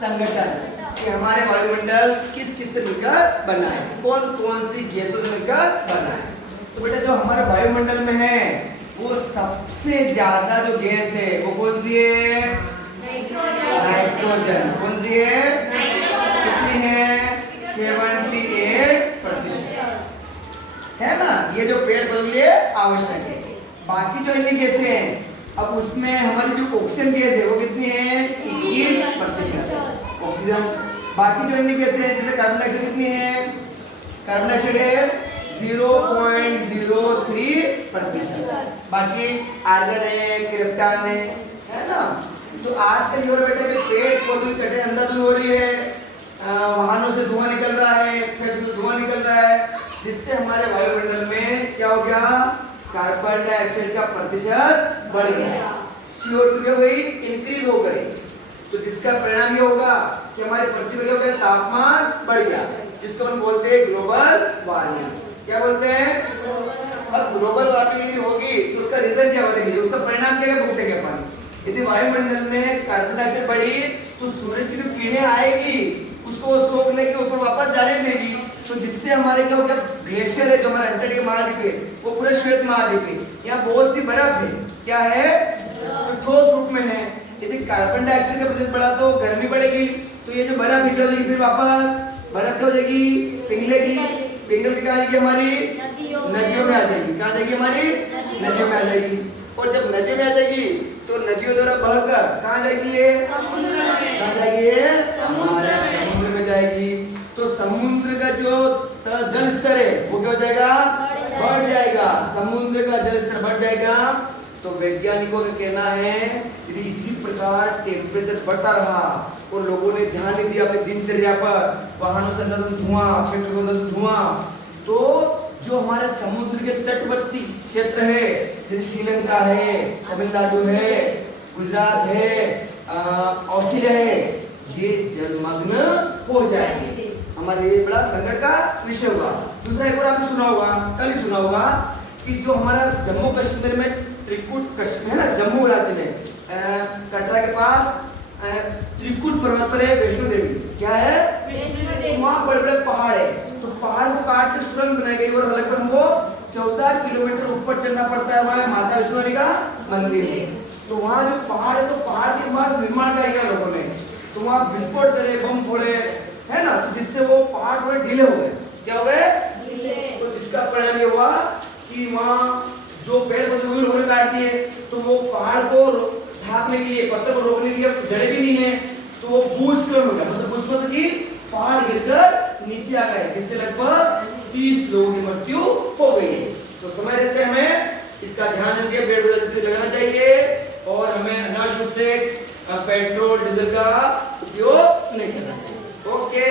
संगठन कि हमारे वायुमंडल किस किस से मिलकर बना है, कौन कौन सी गैसों से मिलकर बना है। तो बेटा जो हमारे वायुमंडल में है वो सबसे ज्यादा जो गैस है वो कौन सी है? नाइट्रोजन। कौन सी है? कितनी है? 78% है ना। ये जो पेड़ पौधों के लिए आवश्यक है। बाकी जो अन्य गैसें हैं, अब उसमें हमारी जो ऑक्सीजन गैस है वो कितनी है? 21% ऑक्सीजन। बाकी जो अन्य गैसें हैं जैसे कार्बन डाइऑक्साइड कितनी है? कार्बन डाइऑक्साइड है 0.03%। बाकी आर्गन है, क्रिप्टॉन है ना। तो आजकल ये बेटे पेड़ पौधों की कटाई अंधाधुंध हो रही है, वाहनों से धुआं निकल रहा है, फैक्ट्री से धुआं निकल रहा है, जिससे हमारे वायुमंडल में क्या हो गया? कार्बन डाइऑक्साइड का प्रतिशत बढ़ गया, CO2 क्या हुई? इंक्रीज हो गई। तो जिसका परिणाम ये होगा कि हमारे पृथ्वी का तापमान बढ़ गया, जिसको हम बोलते हैं ग्लोबल वार्मिंग। क्या बोलते हैं? अब ग्लोबल वार्मिंग होगी तो उसका रीजन क्या बनेगी, उसका परिणाम क्या भुगतेंगे अपन? यदि वायुमंडल में कार्बन डाइऑक्साइड बढ़ी तो सूरज की जो किरणें आएगी उसको सोख लेके ऊपर वापस जाने देगी, तो जिससे हमारे क्या हो गया? ग्लेशियर है जो हमारा अंटार्कटिका महाद्वीप है वो पूरे श्वेत महाद्वीप है, यहाँ बहुत सी बर्फ है। क्या है? तो ठोस रूप में है। यदि कार्बन डाइऑक्साइड का प्रतिशत बढ़ा तो गर्मी बढ़ेगी, तो ये जो बर्फ है क्या हो जाएगी? फिर वापस बर्फ क्या हो जाएगी? पिघलेगी। पिघल के कहाँ जाएगी? हमारी नदियों में आ जाएगी। कहाँ जाएगी? हमारी नदियों में आ जाएगी। और जब नदियों में आ जाएगी तो नदियों द्वारा बहकर कहाँ जाएगी? ये कहाँ जाएगी? समुद्र में जाएगी। तो समुद्र का जो जल स्तर है वो क्या हो जाएगा? बढ़ जाएगा। समुद्र का जल स्तर बढ़ जाएगा तो वैज्ञानिकों का कहना है यदि इसी प्रकार टेम्परेचर बढ़ता रहा और लोगों ने ध्यान नहीं दिया अपनी दिनचर्या पर, वाहनों से धुआं, फैक्ट्रियों से धुआं, तो जो हमारे समुद्र के तटवर्ती क्षेत्र है जैसे श्रीलंका है, तमिलनाडु है, गुजरात है, ऑस्ट्रेलिया है, ये जलमग्न हो जाएंगे। हमारे लिए बड़ा संकट का विषय होगा। दूसरा एक और आपने सुना होगा, कल ही सुना होगा कि जो हमारा जम्मू कश्मीर में त्रिकुट कश्मीर है ना, जम्मू राज्य में कटरा के पास त्रिकुट पर्वत पर है वैष्णो देवी। क्या है? वहाँ बड़े बड़े पहाड़ है, तो पहाड़ को काट के सुरंग बनाई गई और लगभग हमको 14 किलोमीटर ऊपर चढ़ना पड़ता है। वहाँ माता वैष्णो देवी का मंदिर है। तो वहाँ जो पहाड़ है तो पहाड़ के बाद निर्माण किया गया लोगों ने, तो वहाँ विस्फोट करे, बम फोड़े, है ना, तो जिससे वो पहाड़ थोड़े ढीले हो गए। क्या हो गए? तो जिसका परिणाम ये हुआ कि वहाँ जो पेड़ पौधे काट दिए तो वो पहाड़ को ढाकने के लिए, पत्थर को रोकने के लिए जड़ें भी नहीं है, तो वो भूस्खलन हो गया। मतलब भूस्खलन की पहाड़ गिरकर नीचे आ गए, जिससे लगभग 30 लोगों की मृत्यु हो गई। तो समय रहते हमें इसका ध्यान रखिए, पेड़ पौधे लगाना चाहिए और हमें अनावश्यक रूप से पेट्रोल डीजल का उपयोग नहीं करना चाहिए। ओके।